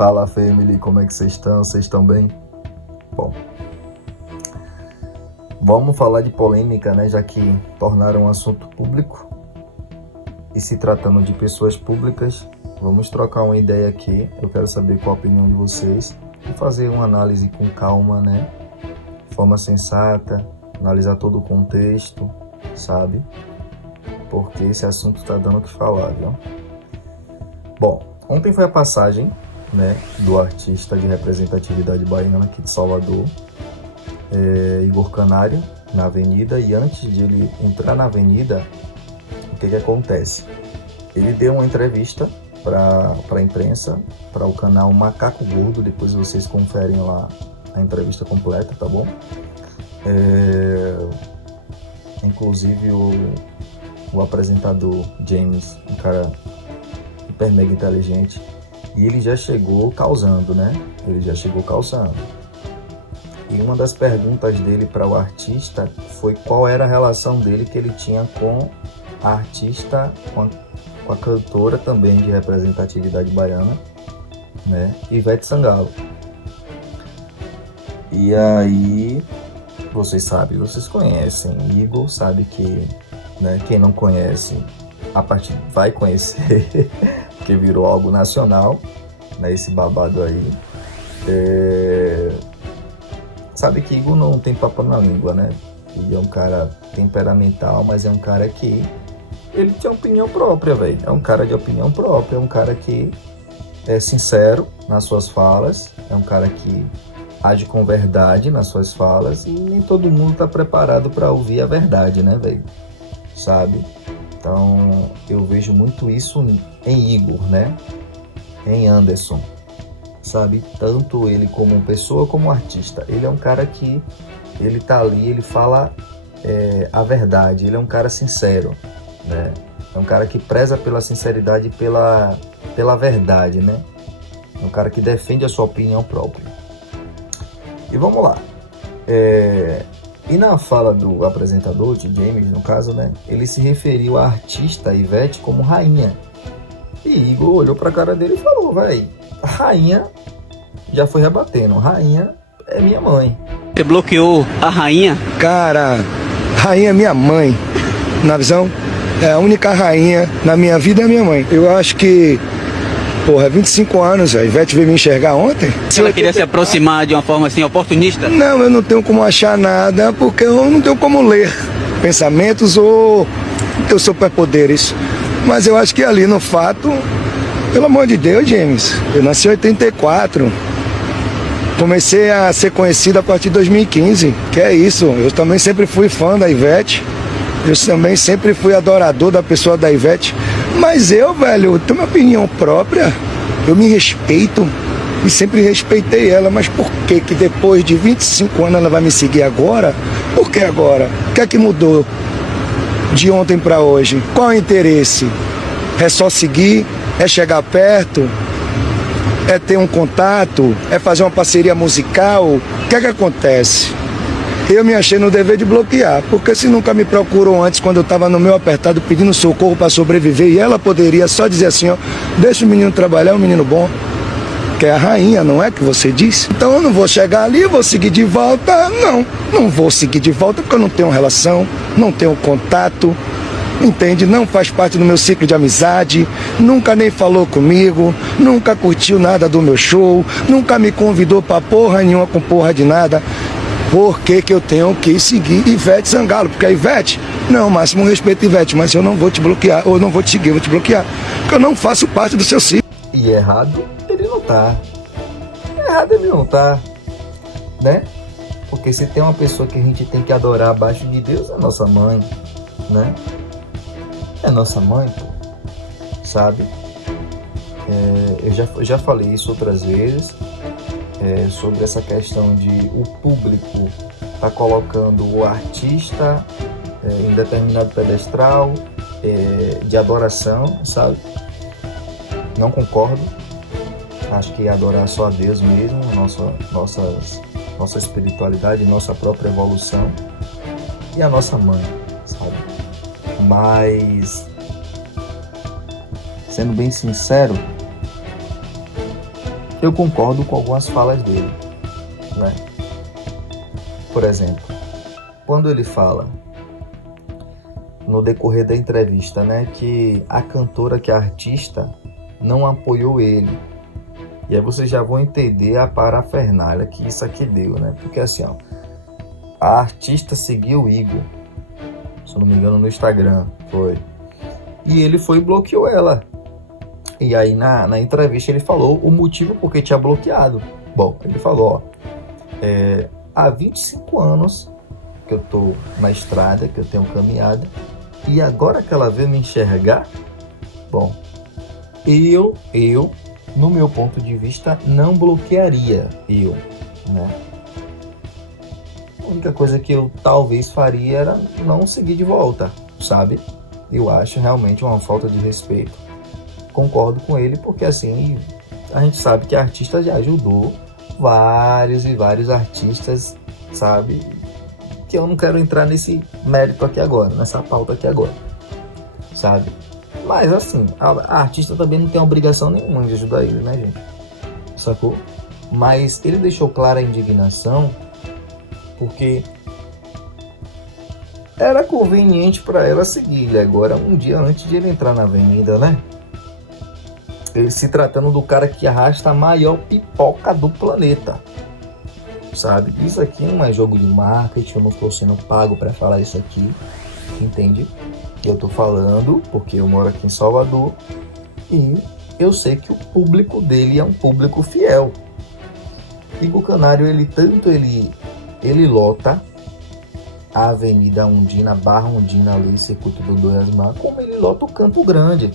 Fala, family, como é que vocês estão? Vocês estão bem? Bom, vamos falar de polêmica, né? Já que tornaram um assunto público e se tratando de pessoas públicas, vamos trocar uma ideia aqui. Eu quero saber qual a opinião de vocês e fazer uma análise com calma, né? De forma sensata, analisar todo o contexto, sabe? Porque esse assunto está dando o que falar, viu? Bom, ontem foi a passagem, né, do artista de representatividade baiana aqui de Salvador, Igor Canário, na avenida. E antes de ele entrar na avenida, o que acontece? Ele deu uma entrevista para a imprensa, para o canal Macaco Gordo. Depois vocês conferem lá a entrevista completa, tá bom? Inclusive o apresentador James, um cara hiper mega inteligente, e ele já chegou causando, né? E uma das perguntas dele para o artista foi qual era a relação dele que ele tinha com a artista, com a cantora também de representatividade baiana, né? Ivete Sangalo. E aí, vocês sabem, vocês conhecem, Igor sabe que, né, quem não conhece, a partir vai conhecer, porque virou algo nacional, né, esse babado aí. Sabe que Igor não tem papo na língua, né? Ele é um cara temperamental, mas é um cara que ele tem opinião própria, velho. É um cara de opinião própria, é um cara que é sincero nas suas falas, é um cara que age com verdade nas suas falas, e nem todo mundo tá preparado para ouvir a verdade, né, velho? Sabe? Então, eu vejo muito isso em Igor, né? Em Anderson, sabe? Tanto ele como pessoa, como artista. Ele é um cara que, ele tá ali, ele fala a verdade. Ele é um cara sincero, né? É um cara que preza pela sinceridade e pela verdade, né? É um cara que defende a sua opinião própria. E vamos lá. E na fala do apresentador, de James, no caso, né, ele se referiu à artista Ivete como rainha. E Igor olhou pra cara dele e falou, véi, rainha, já foi rebatendo, rainha é minha mãe. Você bloqueou a rainha? Cara, rainha é minha mãe, na visão, a única rainha na minha vida é minha mãe. Eu acho que, 25 anos, a Ivete veio me enxergar ontem. Ela queria se aproximar de uma forma assim, oportunista? Não, eu não tenho como achar nada, porque eu não tenho como ler pensamentos ou ter superpoderes. Mas eu acho que ali no fato, pelo amor de Deus, James, eu nasci em 84. Comecei a ser conhecido a partir de 2015, que é isso. Eu também sempre fui fã da Ivete. Eu também sempre fui adorador da pessoa da Ivete. Mas eu, velho, tenho uma opinião própria. Eu me respeito e sempre respeitei ela. Mas por que depois de 25 anos ela vai me seguir agora? Por que agora? O que é que mudou de ontem para hoje? Qual é o interesse? É só seguir? É chegar perto? É ter um contato? É fazer uma parceria musical? O que é que acontece? Eu me achei no dever de bloquear, porque se nunca me procurou antes, quando eu estava no meu apertado pedindo socorro para sobreviver, e ela poderia só dizer assim, ó, deixa o menino trabalhar, é um menino bom, que é a rainha, não é que você disse? Então eu não vou chegar ali, vou seguir de volta, não vou seguir de volta, porque eu não tenho relação, não tenho contato, entende? Não faz parte do meu ciclo de amizade, nunca nem falou comigo, nunca curtiu nada do meu show, nunca me convidou pra porra nenhuma com porra de nada. Por que eu tenho que seguir Ivete Sangalo? Porque a Ivete, não, máximo respeito, Ivete, mas eu não vou te bloquear, ou não vou te seguir, eu vou te bloquear, porque eu não faço parte do seu ciclo. E errado ele não tá. Errado ele não tá, né? Porque se tem uma pessoa que a gente tem que adorar abaixo de Deus, é a nossa mãe, né? É nossa mãe, pô, sabe? Eu já falei isso outras vezes, sobre essa questão de o público tá colocando o artista em determinado pedestal de adoração, sabe? Não concordo. Acho que adorar só a Deus mesmo, nossa espiritualidade, nossa própria evolução e a nossa mãe, sabe? Mas, sendo bem sincero, eu concordo com algumas falas dele, né? Por exemplo, quando ele fala no decorrer da entrevista, né, que a cantora, que a artista, não apoiou ele. E aí vocês já vão entender a parafernália que isso aqui deu, né? Porque assim, ó, a artista seguiu o Igor, se eu não me engano, no Instagram, foi. E ele foi e bloqueou ela. E aí na entrevista ele falou o motivo porque tinha bloqueado. Bom, ele falou, ó, há 25 anos que eu tô na estrada, que eu tenho caminhada, e agora que ela veio me enxergar, bom, eu, no meu ponto de vista, não bloquearia né? A única coisa que eu talvez faria era não seguir de volta, sabe? Eu acho realmente uma falta de respeito. Concordo com ele, porque assim, a gente sabe que a artista já ajudou vários e vários artistas, sabe? Que eu não quero entrar nesse mérito aqui agora, nessa pauta aqui agora, sabe? Mas assim, a artista também não tem obrigação nenhuma de ajudar ele, né, gente? Sacou? Mas ele deixou clara a indignação porque era conveniente para ela seguir ele agora, um dia antes de ele entrar na avenida, né? Ele se tratando do cara que arrasta a maior pipoca do planeta, sabe? Isso aqui não é jogo de marketing, eu não estou sendo pago para falar isso aqui, entende? Eu tô falando porque eu moro aqui em Salvador e eu sei que o público dele é um público fiel. Igor Canário, ele lota a Avenida Undina, Barra Undina ali, Circuito do Doiasmar, como ele lota o Campo Grande,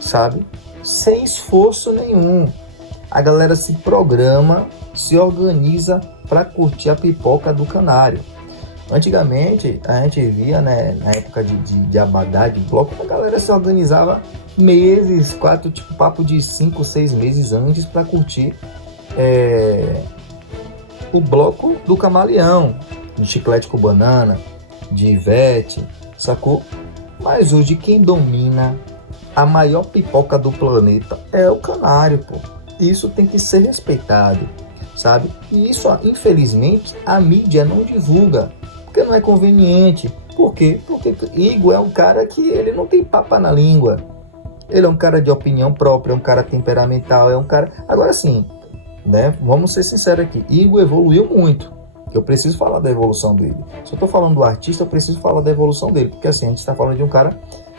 sabe? Sem esforço nenhum. A galera se programa, se organiza para curtir a pipoca do Canário. Antigamente, a gente via, né, na época de abadá, de bloco, a galera se organizava meses, papo de 5, 6 meses antes para curtir o bloco do Camaleão, de Chiclete com Banana, de Ivete, sacou? Mas hoje quem domina a maior pipoca do planeta é o Canário, pô. Isso tem que ser respeitado, sabe? E isso, infelizmente, a mídia não divulga, porque não é conveniente. Por quê? Porque Igor é um cara que ele não tem papa na língua. Ele é um cara de opinião própria, é um cara temperamental, é um cara... Agora sim, né? Vamos ser sinceros aqui. Igor evoluiu muito. Eu preciso falar da evolução dele. Se eu tô falando do artista, eu preciso falar da evolução dele. Porque assim, a gente tá falando de um cara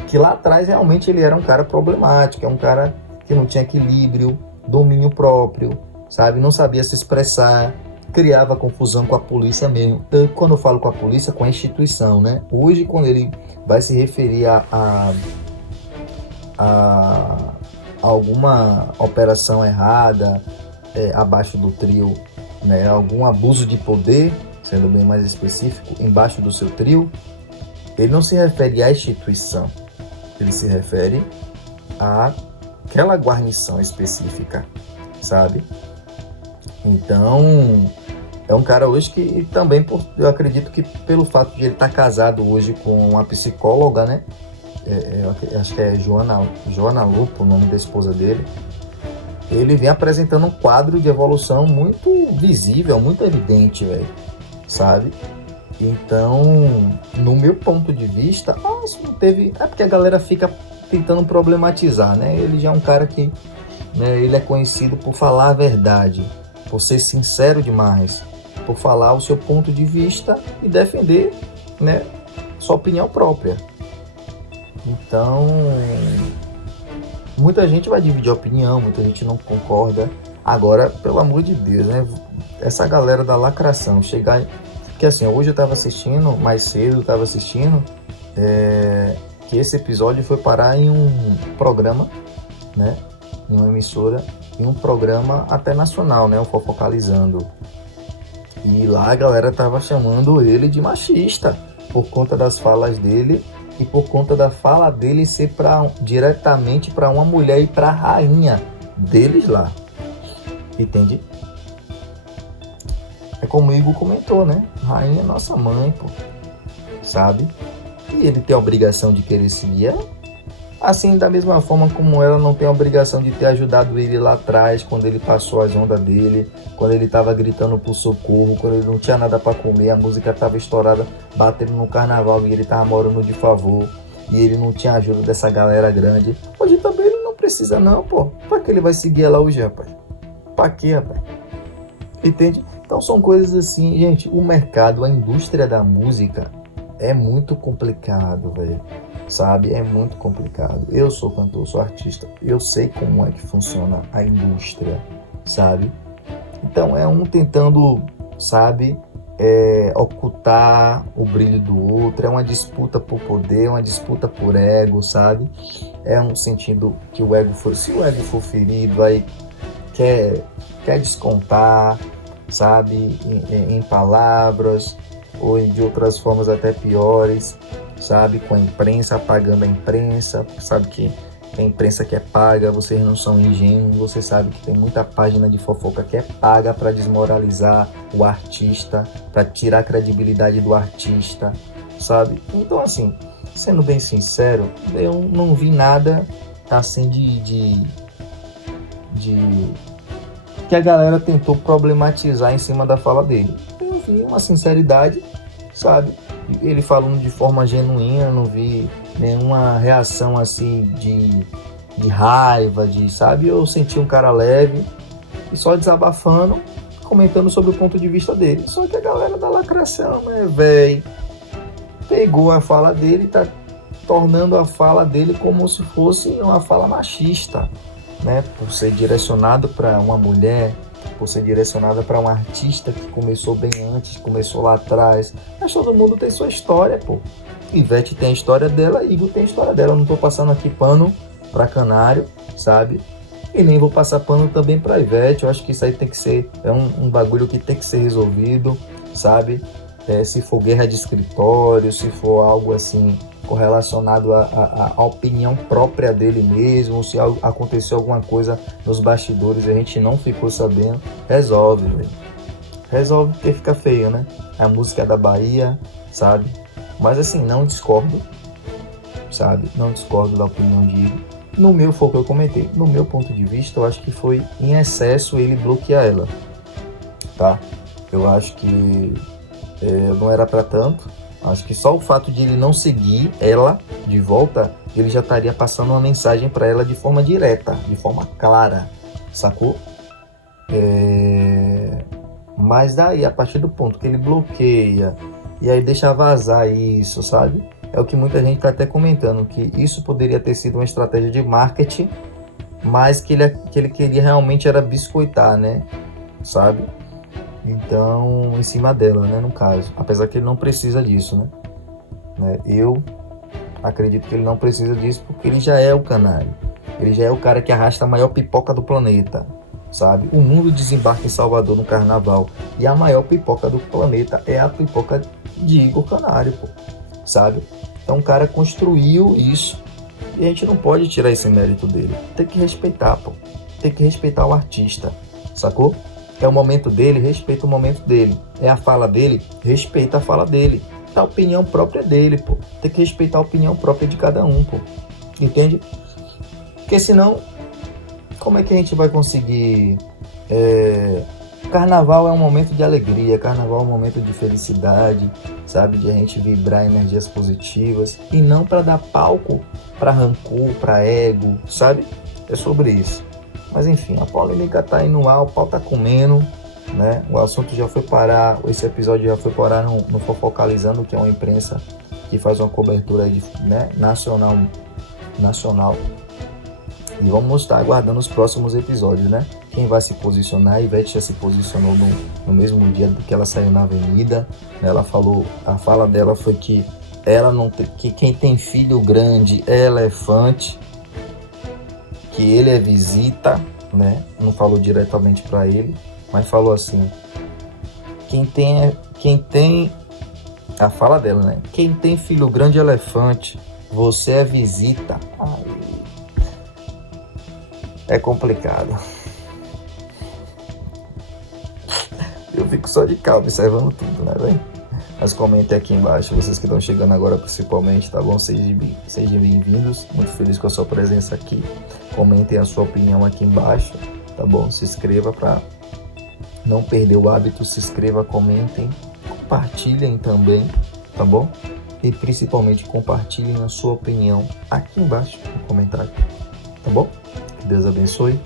que lá atrás realmente ele era um cara problemático. É um cara que não tinha equilíbrio, domínio próprio, sabe? Não sabia se expressar. Criava confusão com a polícia mesmo. Quando eu falo com a polícia, com a instituição, né? Hoje, quando ele vai se referir a alguma operação errada, abaixo do trio, né, algum abuso de poder, sendo bem mais específico, embaixo do seu trio, ele não se refere à instituição, ele se refere àquela guarnição específica, sabe? Então, é um cara hoje que também, eu acredito que pelo fato de ele estar casado hoje com uma psicóloga, né? Acho que é Joana Lupo, o nome da esposa dele. Ele vem apresentando um quadro de evolução muito visível, muito evidente, velho, sabe? Então, no meu ponto de vista, não teve... É porque a galera fica tentando problematizar, né? Ele já é um cara que, né, ele é conhecido por falar a verdade, por ser sincero demais, por falar o seu ponto de vista e defender, né, sua opinião própria. Então... muita gente vai dividir opinião, muita gente não concorda. Agora, pelo amor de Deus, né? Essa galera da lacração chegar... Porque assim, hoje eu tava assistindo, mais cedo eu tava assistindo, que esse episódio foi parar em um programa, né? Em uma emissora, em um programa até nacional, né? O Fofocalizando. E lá a galera tava chamando ele de machista, por conta das falas dele e por conta da fala dele ser diretamente para uma mulher e para a rainha deles lá. Entende? É como o Igor comentou, né? Rainha é nossa mãe, pô. Sabe? E ele tem a obrigação de querer seguir ela? Assim, da mesma forma como ela não tem a obrigação de ter ajudado ele lá atrás, quando ele passou as ondas dele, quando ele tava gritando por socorro, quando ele não tinha nada para comer, a música tava estourada, batendo no carnaval e ele tava morando de favor, e ele não tinha ajuda dessa galera grande. Hoje também ele não precisa não, pô. Pra que ele vai seguir ela hoje, rapaz? Pra quê, rapaz? Entende? Então são coisas assim, gente, o mercado, a indústria da música é muito complicado, velho. Sabe? É muito complicado. Eu sou cantor, sou artista. Eu sei como é que funciona a indústria, sabe? Então é um tentando, sabe, ocultar o brilho do outro. É uma disputa por poder, uma disputa por ego, sabe? É um sentido que o ego for, se o ego for ferido, aí quer descontar, sabe? Em palavras ou de outras formas até piores, sabe, com a imprensa, apagando a imprensa, sabe que a imprensa que é paga, vocês não são ingênuos, você sabe que tem muita página de fofoca que é paga para desmoralizar o artista, para tirar a credibilidade do artista, sabe? Então assim, sendo bem sincero, eu não vi nada assim de que a galera tentou problematizar em cima da fala dele. Eu vi uma sinceridade, sabe? Ele falando de forma genuína, não vi nenhuma reação assim de raiva, sabe? Eu senti um cara leve e só desabafando, comentando sobre o ponto de vista dele. Só que a galera da lacração, né, velho, pegou a fala dele e tá tornando a fala dele como se fosse uma fala machista, né? Por ser direcionado para uma mulher, por ser direcionada para um artista que começou bem antes, começou lá atrás. Mas todo mundo tem sua história, pô. Ivete tem a história dela, Igor tem a história dela. Eu não tô passando aqui pano para Canário, sabe? E nem vou passar pano também para Ivete. Eu acho que isso aí tem que ser, um bagulho que tem que ser resolvido, sabe? Se for guerra de escritório, se for algo assim correlacionado à opinião própria dele mesmo, se aconteceu alguma coisa nos bastidores e a gente não ficou sabendo, resolve, velho. Resolve porque fica feio, né? A música é da Bahia, sabe? Mas assim, não discordo, sabe? Não discordo da opinião de Igor. No meu, foi o que eu comentei, no meu ponto de vista, eu acho que foi em excesso ele bloquear ela, tá? Eu acho que não era pra tanto. Acho que só o fato de ele não seguir ela de volta, ele já estaria passando uma mensagem para ela de forma direta, de forma clara, sacou? Mas daí, a partir do ponto que ele bloqueia e aí deixa vazar isso, sabe? É o que muita gente está até comentando, que isso poderia ter sido uma estratégia de marketing, mas que ele queria realmente era biscoitar, né? Sabe? Então, em cima dela, né, no caso. Apesar que ele não precisa disso, né? Eu acredito que ele não precisa disso porque ele já é o Canário. Ele já é o cara que arrasta a maior pipoca do planeta, sabe? O mundo desembarca em Salvador no carnaval e a maior pipoca do planeta é a pipoca de Igor Canário, pô, sabe? Então o cara construiu isso e a gente não pode tirar esse mérito dele. Tem que respeitar, pô. Tem que respeitar o artista, sacou? É o momento dele, respeita o momento dele. É a fala dele, respeita a fala dele. É a opinião própria dele, pô. Tem que respeitar a opinião própria de cada um, pô. Entende? Porque senão, como é que a gente vai conseguir... Carnaval é um momento de alegria, carnaval é um momento de felicidade, sabe? De a gente vibrar energias positivas. E não para dar palco para rancor, para ego, sabe? É sobre isso. Mas enfim, a polêmica tá aí no ar, o pau tá comendo, né? O assunto já foi parar, esse episódio já foi parar no Fofocalizando, que é uma imprensa que faz uma cobertura aí, né, nacional. E vamos estar aguardando os próximos episódios, né? Quem vai se posicionar, a Ivete já se posicionou no mesmo dia que ela saiu na avenida. Ela falou, a fala dela foi que ela não tem, que quem tem filho grande é elefante, que ele é visita, né? Não falou diretamente para ele, mas falou assim: quem tem a fala dela, né? Quem tem filho grande é elefante, você é visita. Ai, é complicado. Eu fico só de cá observando tudo, né, velho? Mas comentem aqui embaixo, vocês que estão chegando agora principalmente, tá bom? Sejam bem-vindos, muito feliz com a sua presença aqui. Comentem a sua opinião aqui embaixo, tá bom? Se inscreva para não perder o hábito, se inscreva, comentem, compartilhem também, tá bom? E principalmente compartilhem a sua opinião aqui embaixo no comentário, tá bom? Que Deus abençoe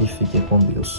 e fiquem com Deus.